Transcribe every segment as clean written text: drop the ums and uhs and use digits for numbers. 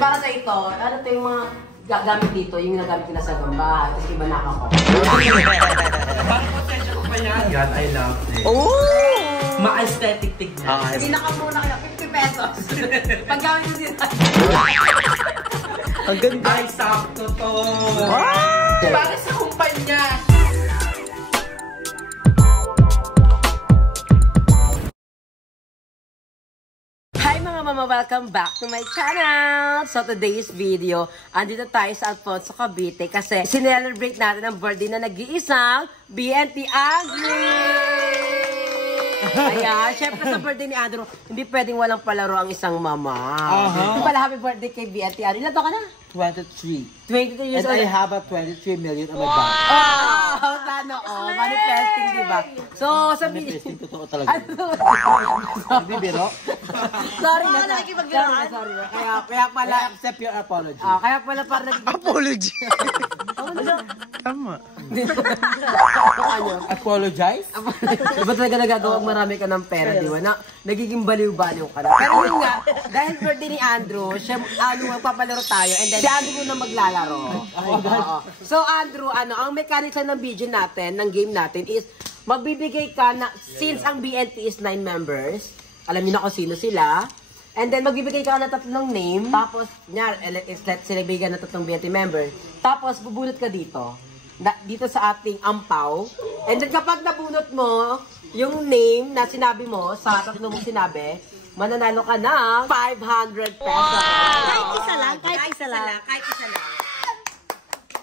Para sa ito, ano to yung mga gagamit dito, yung nagamit nila sa gamba, tapos iba nakako. Parang potential ko pa yan. God, I love it. Oh! Ma-aesthetic tignan. Pinakamuna kaya 50 pesos. Paggamit mo sila. Ang ganda. Ay, sakto to. Wow! Para sa kumpanya. Hi mga mama! Welcome back to my channel! So today's video, andito tayo sa Alfonso, Cavite kasi sinelebrate natin ang birthday na nag-iisang BNT Andrew! Ayan, syempre sa birthday ni Andrew, hindi pwedeng walang palaro ang isang mama. Hindi pala happy birthday kay BNT Andrew. Ilan to ka na? 23. 22 years old. And I have a 23 million on my bank. Oh! Sana oh! Manifesting, diba? So, sabi niyo... Manifesting totoo talaga. Hindi biro? Sorry na. Sorry na. Kaya pala... I accept your apology. Kaya pala parang... Apology? Tama. Apologize? Diba talaga nagagawang marami ka ng pera, di ba? Nagiging baliw-baliw ka na. Pero yun nga, dahil birthday ni Andrew, siya, magpapalaro tayo, and then si Andrew na maglalaro. So Andrew, ang mechanics ng video natin, ng game natin is, magbibigay ka na, since ang BNT is 9 members, alam niyo na kung sino sila, and then magbibigay ka na 3 name, tapos, let's say, nagbibigay na 3 BNT members, tapos bubunot ka dito. Dito sa ating ampaw. And then kapag nabunot mo yung name na sinabi mo sa 3 mong sinabi, mananalo ka ng 500 pesos. Wow! Kahit isa lang, kahit isa lang.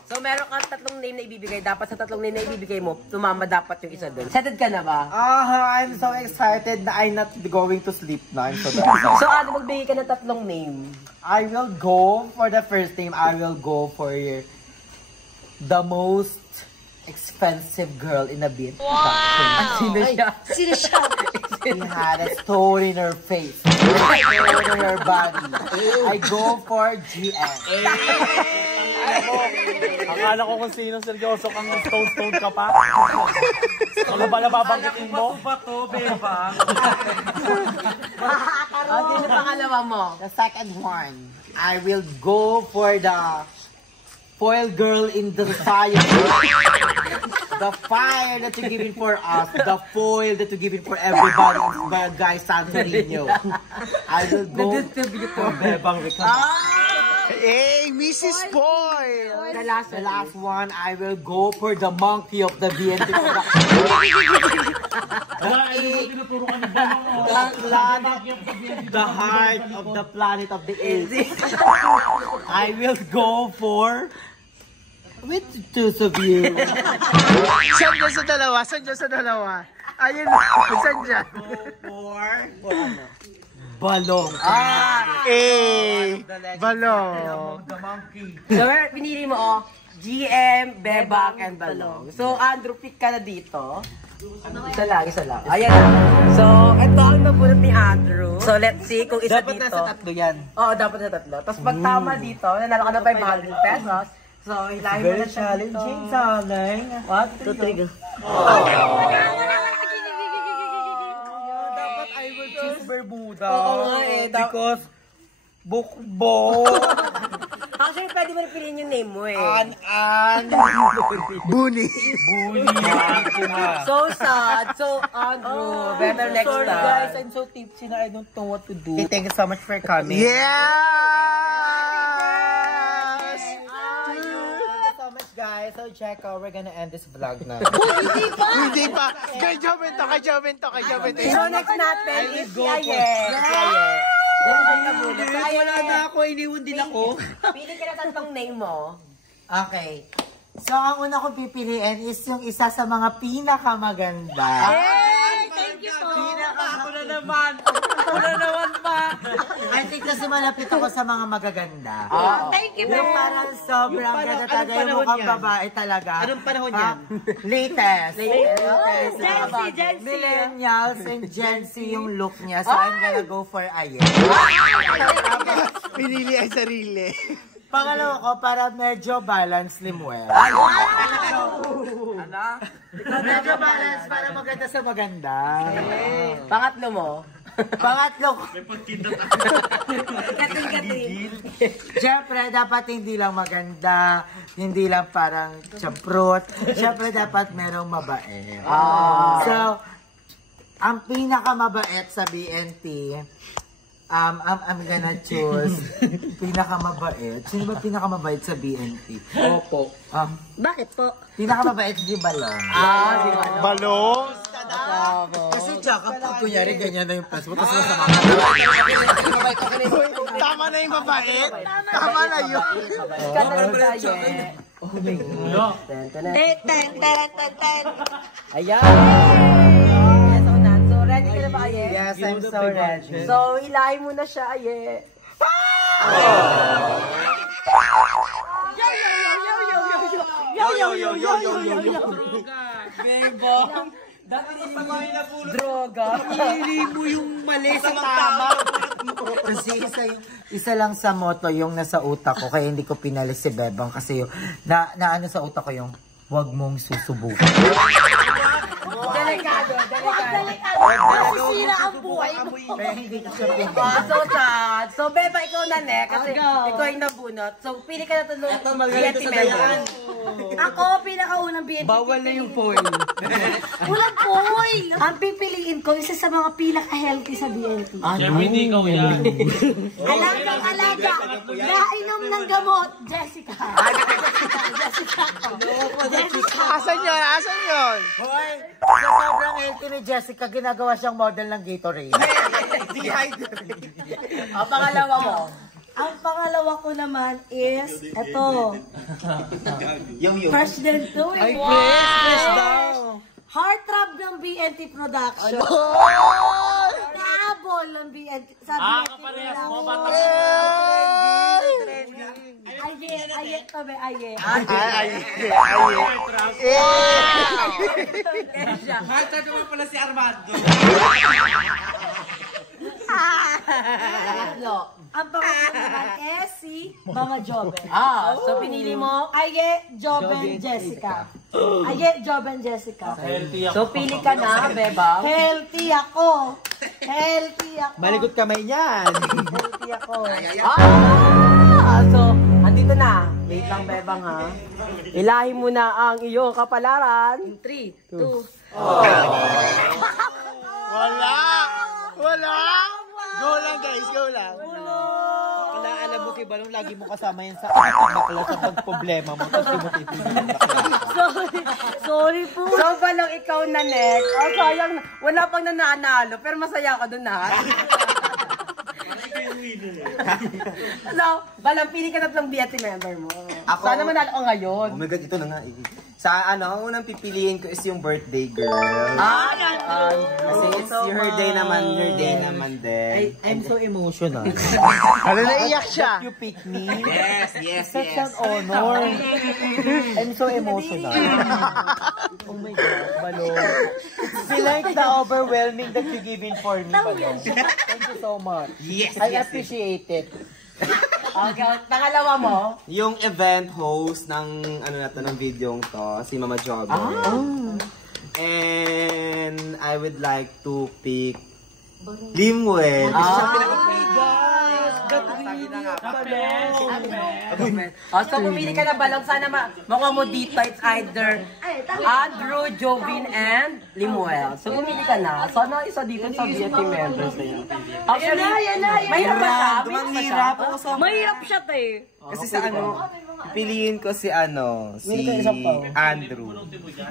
So meron kang 3 name na ibibigay. Dapat sa 3 name na ibibigay mo, tumama dapat yung isa doon. Excited ka na ba? I'm so excited na I'm not going to sleep na. I'm so excited. So magbigay ka ng 3 name. I will go for the first name. I will go for the most expensive girl in the beat. Wow! Sino siya? Sino siya? She had a stone in her face, a stone in her body. I go for GM. Akala ko kung sino seryoso kang stone ka pa. Ano ba nababanggitin mo? Bato, beba. Sino pangalawa mo? The second one, I will go for the foil girl in the fire. The fire that you're giving for us. The foil that you're giving for everybody. By Guy Santorino. I will go for Bebang Ricardo. Hey, Mrs. Boy! The last one, I will go for the monkey of the BNT. The heart of the planet of the earth. I will go for... With two of you. Saan dyan sa dalawa? Saan dyan sa dalawa? Ayun, saan dyan? For balong. Balong. The monkey. So, pinili mo, GM, Bebang, and Balong. So, Andrew, pick ka na dito. Isa lang. Ayan na. So, ito ang nabunot ni Andrew. So, let's see kung isa Dapat dito. nasa 3 yan. Oo, dapat nasa 3. Tapos, pag tama dito, nanalo ka na 500 pesos. So, hilahin mo na siya dito. darling. 1, 2, 3, go. Dapat I will choose Bermuda. Oo nga eh. Because bukbo. Actually, pwede mo na piliin yung name mo eh. Buni. So sad. So, Andrew, better next Sorry time. guys, I'm so tipsy na I don't know what to do. Thank you so much for coming. Yes! Guys, so check out, we're gonna end this vlog na. Hindi pa. Kay Joven to. So, next natin is si Aye. Wala na ako, iniwan din ako. Pili ka na 3 name mo. Okay. So, ang una kong pipiliin is yung isa sa mga pinakamaganda. Hey! Thank you po! Ako na naman pa. I think kasi malapit ako sa mga magaganda. Thank you po! Yung parang sobrang ganda talaga yung mukhang babae talaga. Anong panahon yan? Latest. Gen Z. Millennials and Gen Z yung look niya. So, I'm gonna go for Aye. Pinili ay sarili. Pangalawa ko, para medyo balance Limuel. Medyo balance para maganda sa maganda. Pangatlo mo. Pangatlo, May pagkinda Kating-kating. siyempre, dapat hindi lang maganda, hindi lang parang champrot. Siyempre, dapat merong mabait. So, ang pinakamabait sa BNT, I'm gonna choose pinakamabait. Sino ba pinakamabait sa BNT? Opo. Bakit po? Pinakamabait si Balong. Si Balong. Balong? Kasi tsaka pag kunyari ganyan na yung plus mo, tapos masama Tama na yung mabait. Tama na yun. Ka na rin tayo. Oh my God. Ten. Ayan! Yes, ako na. So, ready ka na ba, Aye? Yes, I'm so ready. So, hilahin mo na siya, Aye. Bebang! Droga! Pili mo yung mali sa tama. Kasi isa lang sa moto yung nasa utak ko, kaya hindi ko pinalis si Bebang kasi yung, na ano sa utak ko yung, huwag mong susubukan. Delikado. Masisira ang buhay mo. Kaya hindi ko siya pinalis. So sad. So, Beba, ikaw na kasi ikaw yung nabunot. So, pili ka na ito nung BNT member. Ako, pinakaunang BNT. Bawal na yung foil. Walang foil. Ang pipiliin ko, isa sa mga pinaka-healthy sa BNT. Siyempre hindi ikaw yan. Alaga. Nainom ng gamot. Jessica. Asan yun? Hoy, sa sobrang healthy ni Jessica, ginagawa siyang model ng Gatorade. Ang pangalawa mo. Ang pangalawa ko naman is, eto. Fresh din to eh. Fresh daw. Heartthrob ng BNT Production. Naabol ng BNT. Sa BNT kaparehas mo, Aye, tabi, aye. Hata naman pala si Armando. Ang pangatlo naman is si Mama Joben. So pinili mo. Aye, Joben Jessica. Aye, Joben Jessica. So pili ka na, Beba. Healthy ako. Maligot kamay niyan. Healthy ako. So, andito na. Wait lang, Bebang, ha? Ilahin mo na ang iyong kapalaran. 3, 2, Wala! Go lang guys, go lang. Wala, alam mo si Balong, lagi mo kasama yan sa bakla sa pagproblema mo. Tapos di mo titigil. Sorry po. So, Balong, ikaw na next. Oh, sayang. Wala pang nananalo, pero masaya ka dun, ha? So, Balong, pili ka na tatlong BNT member mo. Ako? Sana manalo ka ngayon. Oh my God, ito na nga. Sa ang unang pipiliin ko is yung birthday girl. Kasi it's her day naman din. I'm so emotional. Ano naiyak siya? You pick me. Yes. Such an honor. I'm so emotional. Oh my God, Balong. Feel like the overwhelming that you giving for me, Balong. Thank you so much. I appreciate it. Okay, pangalawa mo. Yung event host ng ng video to, si Mama Joby. And I would like to pick Limuel. So, pumili ka na, Balong. Sana makuha mo dito. It's either Andrew, Jovin, and Limuel. So, pumili ka na. Sana isa dito sa BNT members na yun. Actually, mahirap ba siya? Mahirap siya, te. Kasi sa pipiliin ko si Andrew.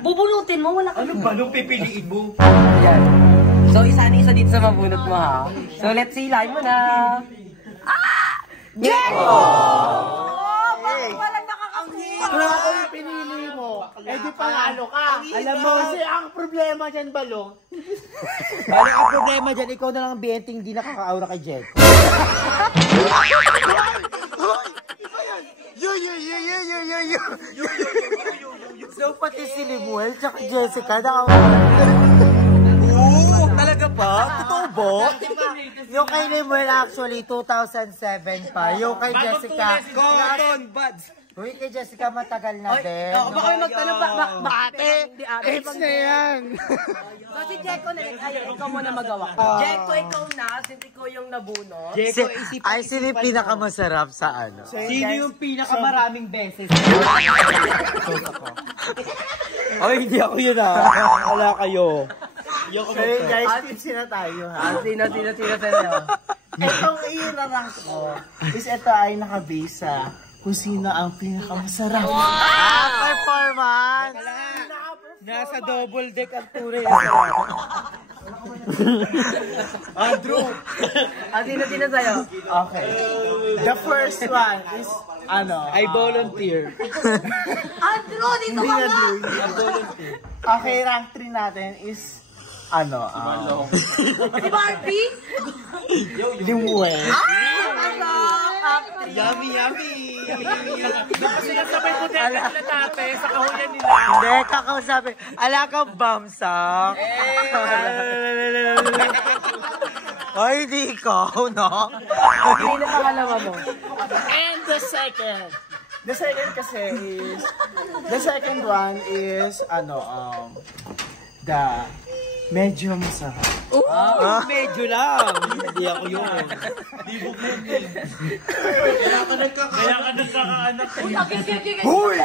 Bubunutin mo, wala ka. Anong pipiliin mo? Yan. So, isa dito sa mabunot mo, ha? So, let's see. Live mo na. Walang nakakakuha. Kung ako yung pinili mo, eh di panalo ka. Alam mo, kasi ang problema dyan, Balong. Balong, ang problema dyan, ikaw na lang ang BNT hindi nakaka-aura kay Jet. So, pati si Limuel, tsaka Jessica, Talaga ba? Totoo ba? yung kay Limuel actually, 2007 pa. Yung kay Jessica, Cotton buds. Uy, kay Jessica matagal na din. Baka may magtanong Ate, ex na yan. So si Jeko na ikaw mo na magawa. Jeko, ikaw na, since ikaw yung nabunot. Ay, sino yung pinakamasarap sa ano? Sino yung pinakamaraming beses? Ay, hindi ako yun ah. Wala kayo. So guys, tips na tayo ha. Sino sa'yo? Itong i-rank ko is ito ay nakabase sa kung sino ang pinakamasarap. Performance! Nasa double deck ang ture. Andrew! Sino sa'yo? Okay. The first one is, I volunteer. Andrew, dito ka nga! Okay, rank 3 natin is, Si Barbie? Limuel. Yummy, yummy. Sinasabay mo din nila tate sa kahuyan nila. Hindi, kakausapin. Ala ka, bamsak. Ay, di ikaw, no? Sino pangalawa mo? And the second kasi is, the second one is, the medyo masarap. Medyo lang. Hindi ako yun. Kaya ka nagkakaanak. Huy!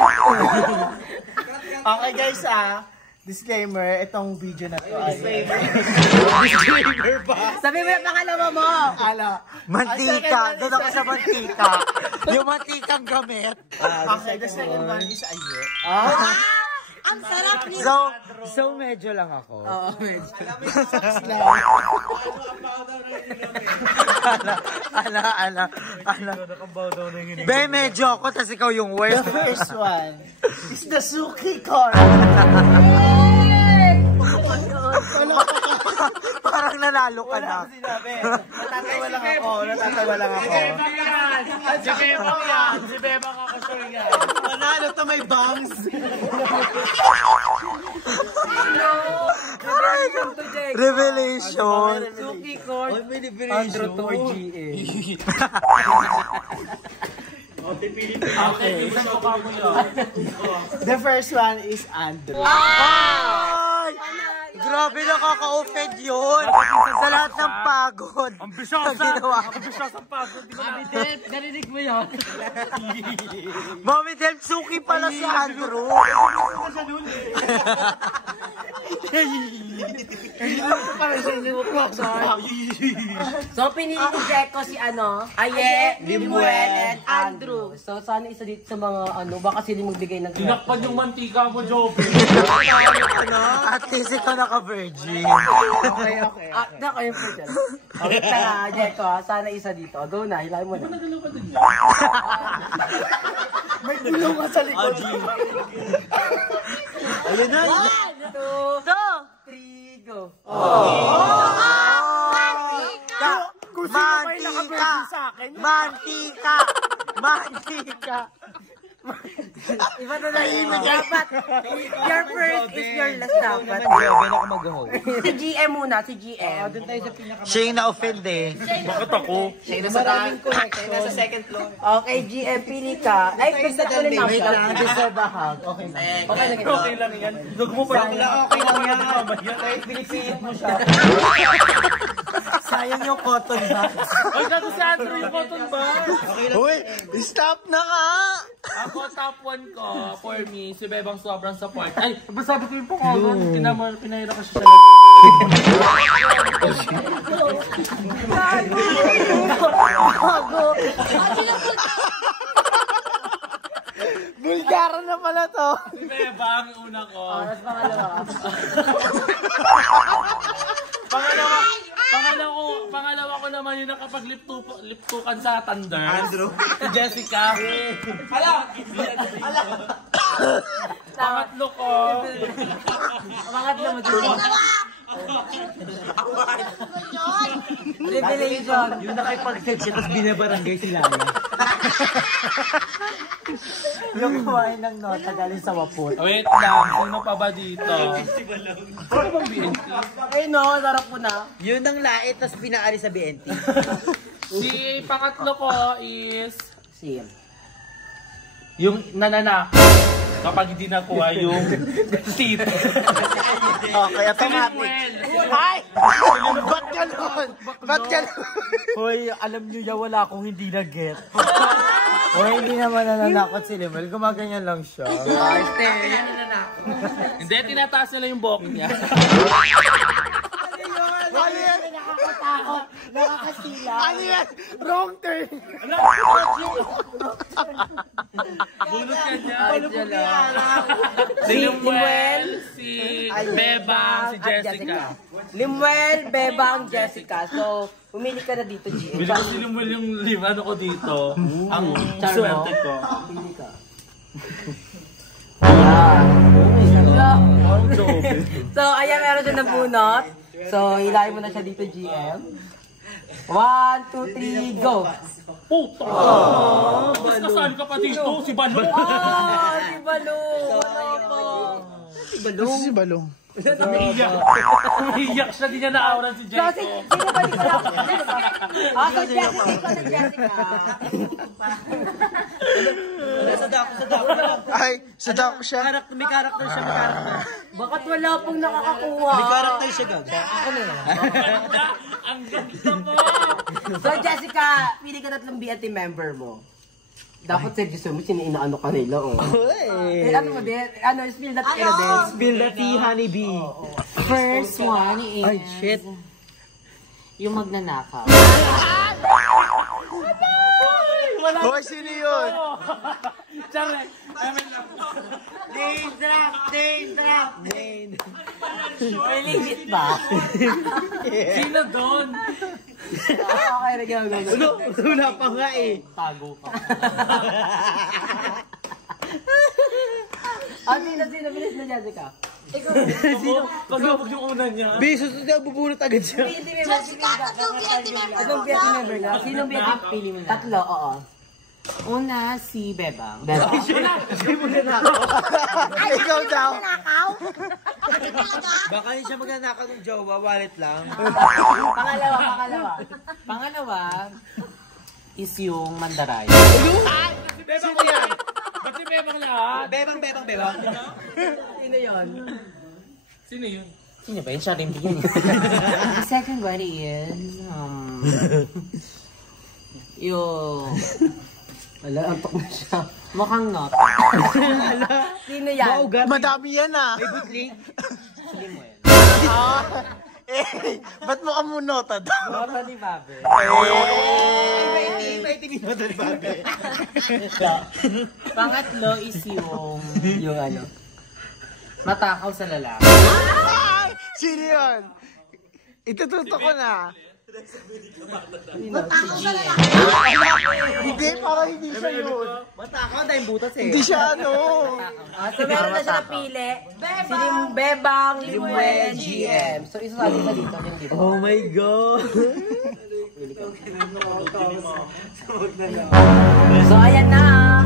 Okay guys disclaimer, itong video na to ay... Disclaimer ba? Sabi mo yung pangalawa mo! Mantika! Doon ako sa mantika. Yung mantikang gamit. Okay, the second one is aye. Ang sarap niya. So medyo lang ako. Oo, medyo. Ala. Be, medyo ako, tas ikaw yung worst. The first one is the suki corn. Parang nanalo ka na. Natatawa lang ako. Si Bebang ako sure yan. Manalo to may bangs. Revelation. Suki Court. Andrew to GA. Okay. The first one is Andrew. Ay! Grabe, nakaka-offend yun. Sa lahat ng pagod. Ang bisyosa. Ang bisyosa ang pagod. Di ba na? Narinig mo yun? Mami Del, suki pala si Andrew. So, pinili ni Jeko si Aye, Limuel, and Andrew. So, sana isa dito sa mga baka sila magbigay ng Tinakpan yung mantika mo, Joby. At least ikaw naka-virgin. Okay. Na kayo po dyan. Okay, tara, Jeko, sana isa dito. Go na, hilahin mo na. May tulong ka sa likod. Ayun na. 1, 2, 3, go. Mantika! Iba na lang yun. Dapat, your first is your last dapat. Si GM muna, si GM. Siya yung na-offend eh. Bakit ako? Siya nasa second floor. Okay, GM, pili ka. Ay, basta ko rin Wait number. lang, deserve a hug. Okay na. Okay lang yan. Dug mo pa lang. Okay lang yan. Kahit pinipilit mo siya. Sayang yung cotton bag. Ay, gato si Andrew yung cotton bag. Uy, stop na ka! Ako, top 1 ko, for me, si Bebang sobrang support. Ay, sabi ko yung pangalan, pinahira ka siya sa Bulgara na pala to. Si Bebang, una ko. Pangalawa ko naman yung nakapagliptukan sa Thunder. Andrew. Si Jessica. Pangatlo ko. Pangatlo mo dito. Revelation. Yung nakipag-sex siya, tapos binabarangay si Lala. Yung kumain ng nota galing sa wapot. Wait lang, sino pa ba dito? Ano bang BNT? Ay no, sarap po na. Yun ang lait, tapos pinaali sa BNT. Si pangatlo ko is... Sim. yung nananakot kapag hindi nakuha yung seat. Oh, kaya automatic. Ay! Ba't ganun? Ba't ganun? Hoy, alam niyo ya, wala akong hindi na-get. Hoy, hindi naman nananakot si Limel. Gumaganyan lang siya. Hindi, tinataas nila yung buhok niya. Ano yan? Nakakatakot. Nakakasila. Ano yan? Wrong turn. Bunot ka niya. Si Limuel, Si Bebang, si at Jessica. Limuel, Bebang, Jessica. So, pumili ka na dito, G. Bili ko sinumul yung lima ano ko dito. Ang charmente ko. Pili ka. So, ayan, meron siya na bunot. So, hilahin mo na siya dito, GM. 1, 2, 3, go! Puta! Mas nasaan ka pa dito? Si Balong! Oh, si Balong! Ano po? Si Balong. Umiiyak siya, di niya na-auran si So, Jeko. sino ba dito lang? Ah, so Jessica na Jessica. Ay, sadako siya. May karakter siya, may karakter. Bakit wala pong nakakakuha? May karakter siya, gag. Ako na lang. Ang ganda mo! So, Jessica, pili ka tatlong BNT member mo. Dapat sa gusto mo, inaano ka nila, oh. Eh, ano mo din? Ano, spill that ano din? Spill the tea, honeybee. First one is Ay, shit. yung magnanakaw. Hoy, sino yun? Tsare! Name drop, name drop, name. May limit ba? Sino doon? Okay, nagagawa. Wala pa nga eh. Tago ka. Sino? Bilis na, Jessica. Pagkabog yung una niya. Biso, bubunot agad siya. Jessica, tatlong BNT member nga. Sinong BNT pili mo na? Tatlo, oo. Una, si Bebang. Ikaw daw. Baka hindi siya magnanakaw ng jowa, wallet lang. Pangalawa. Pangalawa is yung Mandaray. Si Bebang yan! Ba't si Bebang lahat? Bebang. Sino yun? Sino yun? Sino ba yun? Siya rin din. The second one is, yung Wala, antok na siya. mukhang not. Sino yan? Madami yan ah. May bootleg. Si Limuel. Ba't mo ka munota daw? Nota ni Babe. May tingin mo doon, babe. Pangatlo is yung Yung ano? matakaw sa lalaki. Sino yun? Itututo ko na. Hindi, parang hindi siya yun. Matakaw tayong butas eh. Hindi siya ano. So, meron na siya napili. Si Bebang, Limuel, GM. So, isasali sa dito. Yung dito. Oh my God. So, ayan na.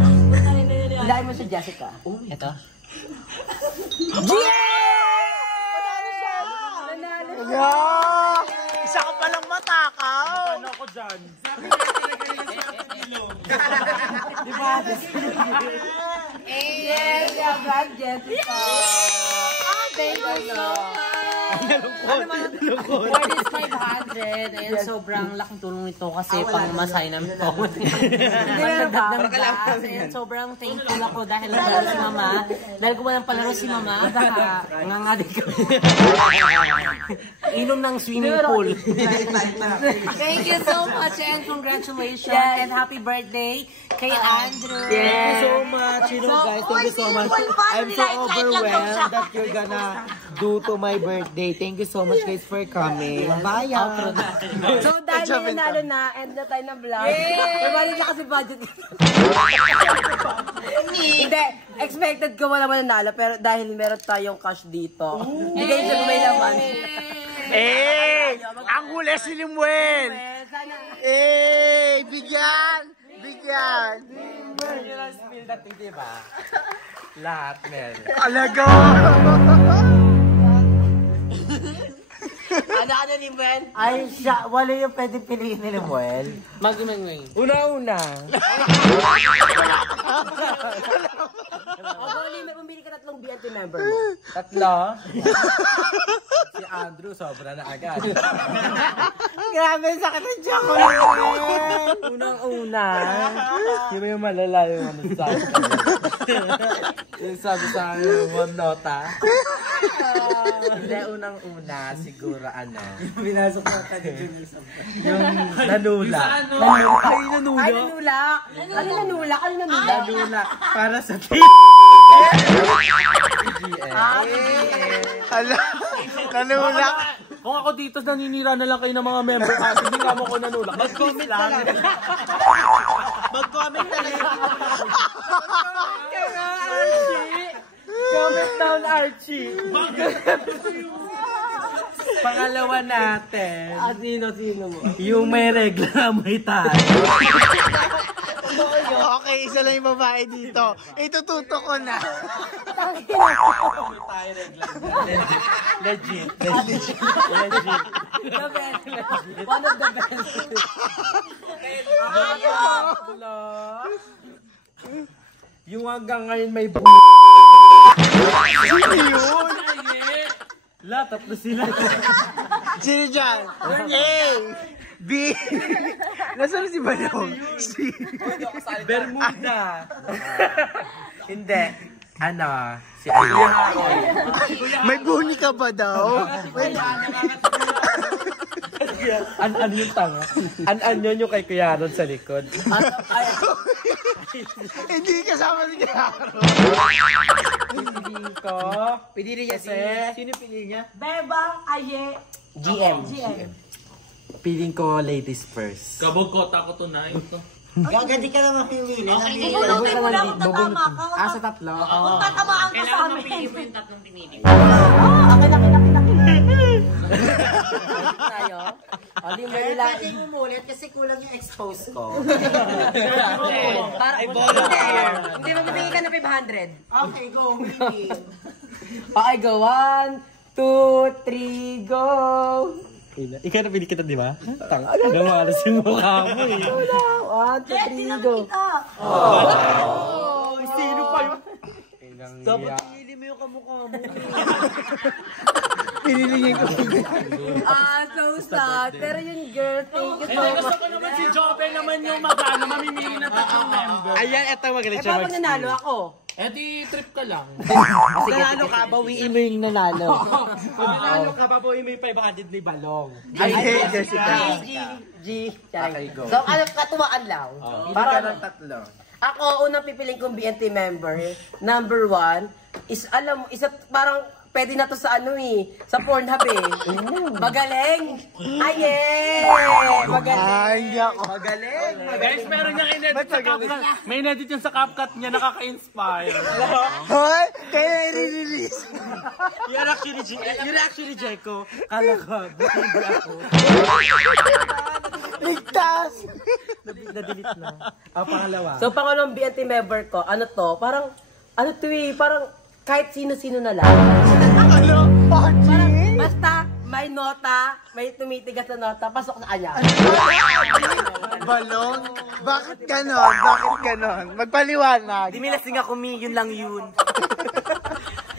Hilahin mo si Jessica. Ito. Yeah! Isa ka palang matakaw. Ano ako dyan? Yes, yeah, Jessica. Thank you so much. For this 500, and sobrang laking tulong nito kasi pang masay namin po. Nagdagdag gas, and sobrang thankful ako dahil nagdala si Mama. Dahil kung walang palaro si Mama, baka ngangadig ko. Inom ng swimming pool. Thank you so much and congratulations and happy birthday kay Andrew. Thank you so much. You know guys, thank you so much. I'm so overwhelmed that you're gonna do to my birthday. Thank you so much guys for coming. Bye. So, dahil nanalo na, end na tayo ng vlog. Nabalik na kasi budget. Hindi, expected ko wala mananalo, pero dahil meron tayong cash dito, hindi kayo siya may laman. Ang huli si Limuel. Bigyan. Lahat, Mel. Alaga. Ano ni Ben? Ay, siya, wala yung pwede piliin ni Lemuel. Mag-imang-imang. Una-una. tatlong BNT member mo? Tatlo. Si Andrew, sobra na agad. Grabe, sakit ng chocolate. Unang-una, yun yung malala yung ano sa akin. Yung sabi sa akin, one nota. Hindi, unang-una, siguro ano. Binasok na tayo dyan. Yung nanula. Nanula. Para sa Hala, nanulak. Kung ako dito, naninira na lang kayo ng mga member kasi hindi nga mo ko nanulak. Mag-comment lang. Mag-comment na lang. Comment down, Archie. Pangalawa natin. Sino mo? Yung may regla, may tayo. Okay, isa lang yung babae dito. Itututo ko na. Legit. The best. One of the best. Yung hanggang ngayon may Yun. tatlo sila. Sino dyan? A, B. Nasaan si Balaw? C. Bermuda. Hindi. Ano? Si Aya. May buni ka ba daw? Ano yung tanga? An yun yung kay Kuya Aaron sa likod. Hindi kasama si Garo. Piliin ko. Pili niya si... Sino pili niya? Bebang Aye. GM. Piling ko ladies first. Kabog ko, tako to na ito. Gagandi ka naman pili. Bubunutin mo lang kung tatama ka. Sa tatlo? Kung tatamaan ka sa amin. yung tatlong pinili. Tayo. O, di mo nila. Pwede mo umulit kasi kulang yung expose ko. Para, hindi mo bibigyan ka ng 500. Okay, go. Pili. Okay, go. 1, 2, 3, go. Ikaw na pili kita, di ba? Tanga. Gamalas yung mukha mo eh. 1, 2, 3, go. Sino pa yun? Dapat pinili mo yung kamukha mo. So sad. Pero yung girl, thank you so Gusto much. ko naman si Jobel naman yung magano, mamimili na tatlong member. Ayan, eto magaling Eh, paano nanalo ako? Eh di trip ka lang. Nanalo ka, bawiin mo yung nanalo. Pag nanalo ka, babawi mo yung 500 ni Balong. Ay, Jessica. G. So, ano, katuwaan lang. Para ng tatlo. Ako, unang pipiling kong BNT member, number 1, is, alam mo, isa, parang, pwede na to sa ano eh, sa Pornhub eh. Magaling! Magaling! Magaling. Guys, meron niyang inedit sa CapCut. May inedit yung sa CapCut niya, nakaka-inspire. Hoy, kaya i-release. You're actually Jeko. Kala ko, buti ako. Ligtas. Na-delete na. Pangalawa. So, pangalawang BNT member ko, ano to, parang, ano to eh, parang, kahit sino-sino na lang. Ano? Parang, basta, may nota, may tumitigas na nota, pasok sa kanya. Balong? Bakit ganon? Bakit ganon? Magpaliwanag. Di milasing ako, yun lang yun.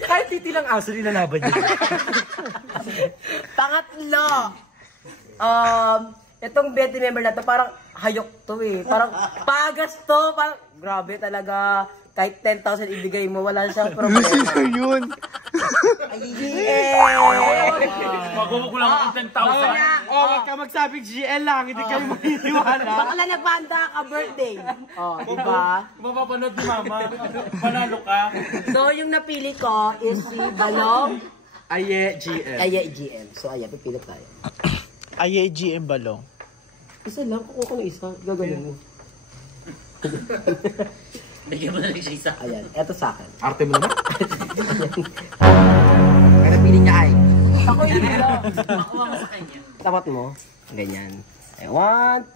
Kahit titi lang aso, nilalaban niya. Pangatlo, itong BNT member na to, parang hayok to eh. Parang pagas to, parang grabe talaga. Kahit 10,000 ibigay mo, wala siyang problema. Sino yun? Magbubo ko lang ang 10,000. Huwag ka magsabing GL lang, hindi kayo maniniwala. Bakla nagbanda ka birthday. Oh, diba? Mapapanood ni Mama. Panalo ka. So, yung napili ko is si Balong Aye, GL. Aye GM. So, ayan, pipili tayo. Aye, GM Balong. Isa lang, kukuha ko ng isa. Gagaling mo. Bigyan mo na lang siya isa. Ayan, eto sa akin. Arte mo naman? Ang napili niya ay, Makuha mo sa kanya. tapat mo. Ganyan. 1,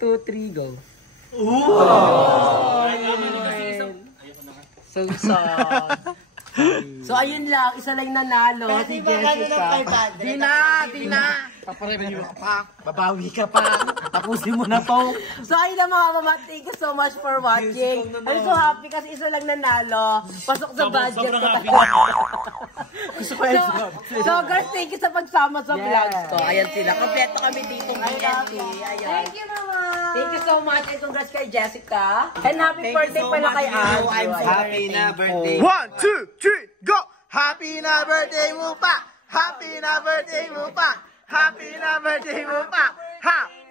2, 3, go. So sad. So ayun lang, isa lang nanalo si Jessica. Di na! Paparemin mo ka pa. Babawi ka pa. Tapusin mo na to. So ayun na mga mama, thank you so much for watching. I'm so happy kasi isa lang nanalo. Pasok sa budget ko talaga. So guys, thank you sa pagsama sa vlogs ko. Ayan sila, kompleto kami dito BNT. Ayan. Thank you, Mama. Thank you so much and congrats kay Jessica. And happy birthday pala kay Andrew. I'm so happy na birthday. 1, 2, 3, go! Happy na birthday mo pa! Happy na birthday mo pa! Happy na birthday mo pa! Ha!